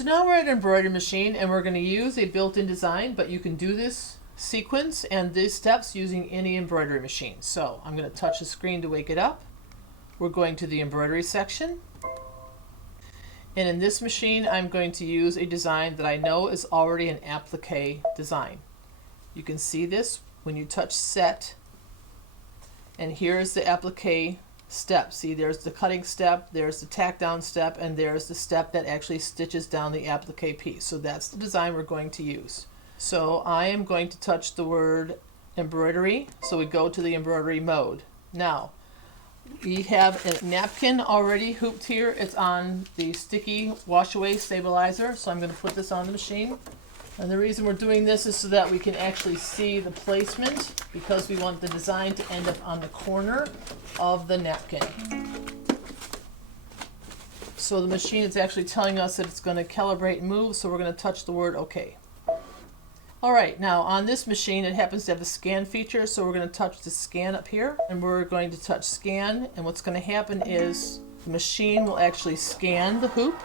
So now we're at an embroidery machine and we're going to use a built-in design, but you can do this sequence and these steps using any embroidery machine. So I'm going to touch the screen to wake it up. We're going to the embroidery section. And in this machine, I'm going to use a design that I know is already an applique design. You can see this when you touch set. And here's the applique step. See, there's the cutting step, there's the tack down step, and there's the step that actually stitches down the applique piece. So that's the design we're going to use. So I am going to touch the word embroidery. So we go to the embroidery mode. Now, we have a napkin already hooped here. It's on the sticky wash away stabilizer. So I'm going to put this on the machine. And the reason we're doing this is so that we can actually see the placement, because we want the design to end up on the corner of the napkin. So the machine is actually telling us that it's going to calibrate and move, so we're going to touch the word OK. Alright, now on this machine it happens to have the scan feature, so we're going to touch the scan up here, and we're going to touch scan, and what's going to happen is the machine will actually scan the hoop,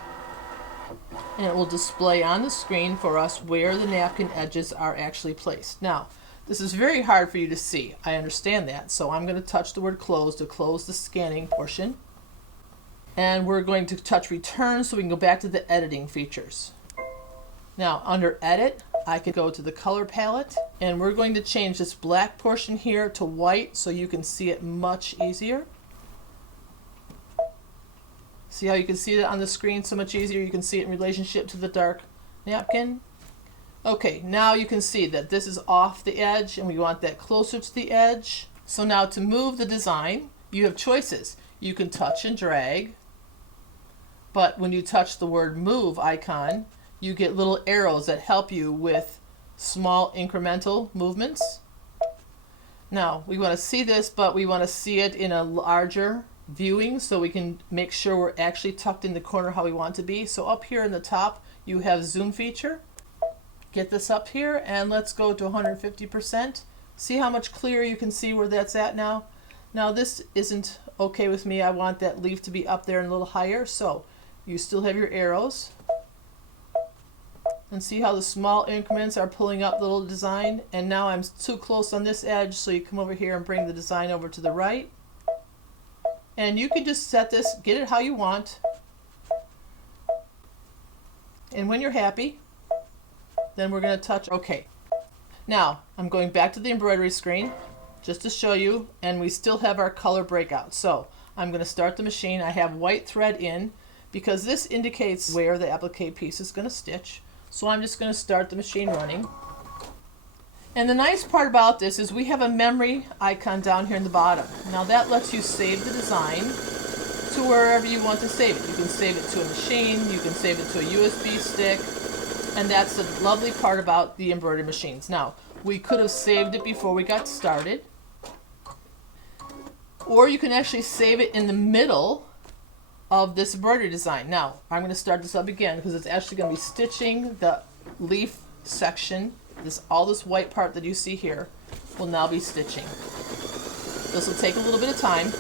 and it will display on the screen for us where the napkin edges are actually placed. Now, this is very hard for you to see. I understand that. So I'm going to touch the word close to close the scanning portion. And we're going to touch return so we can go back to the editing features. Now, under edit, I can go to the color palette, and we're going to change this black portion here to white so you can see it much easier. See how you can see it on the screen so much easier? You can see it in relationship to the dark napkin. Okay, now you can see that this is off the edge and we want that closer to the edge. So now to move the design, you have choices. You can touch and drag, but when you touch the word move icon, you get little arrows that help you with small incremental movements. Now, we want to see this, but we want to see it in a larger viewing so we can make sure we're actually tucked in the corner how we want to be. So up here in the top you have zoom feature. Get this up here and let's go to 150%. See how much clearer you can see where that's at now? Now this isn't okay with me. I want that leaf to be up there and a little higher, so you still have your arrows. And see how the small increments are pulling up the little design, and now I'm too close on this edge, so you come over here and bring the design over to the right. And you can just set this, get it how you want. And when you're happy, then we're going to touch OK. Now, I'm going back to the embroidery screen just to show you, and we still have our color breakout. So I'm going to start the machine. I have white thread in because this indicates where the applique piece is going to stitch. So I'm just going to start the machine running. And the nice part about this is we have a memory icon down here in the bottom. Now that lets you save the design to wherever you want to save it. You can save it to a machine, you can save it to a USB stick, and that's the lovely part about the embroidery machines. Now, we could have saved it before we got started, or you can actually save it in the middle of this embroidery design. Now, I'm going to start this up again because it's actually going to be stitching the leaf section. All this white part that you see here will now be stitching. This will take a little bit of time.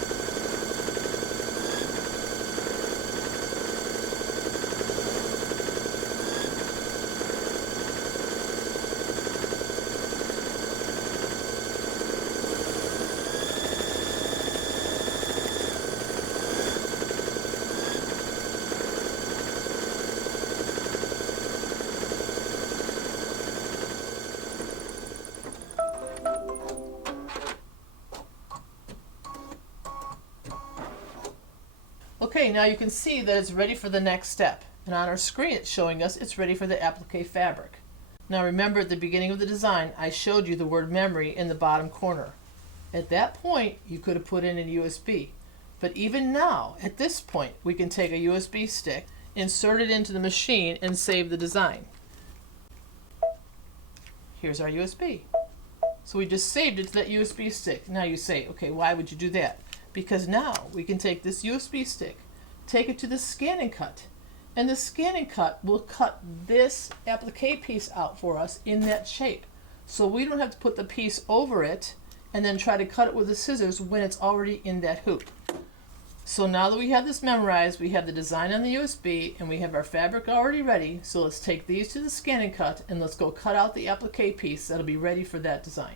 Okay, now you can see that it's ready for the next step. And on our screen it's showing us it's ready for the applique fabric. Now remember, at the beginning of the design I showed you the word memory in the bottom corner. At that point you could have put in a USB. But even now, at this point, we can take a USB stick, insert it into the machine, and save the design. Here's our USB. So we just saved it to that USB stick. Now you say, okay, why would you do that? Because now we can take this USB stick, take it to the ScanNCut, and the ScanNCut will cut this applique piece out for us in that shape. So we don't have to put the piece over it and then try to cut it with the scissors when it's already in that hoop. So now that we have this memorized, we have the design on the USB and we have our fabric already ready. So let's take these to the ScanNCut and let's go cut out the applique piece that'll be ready for that design.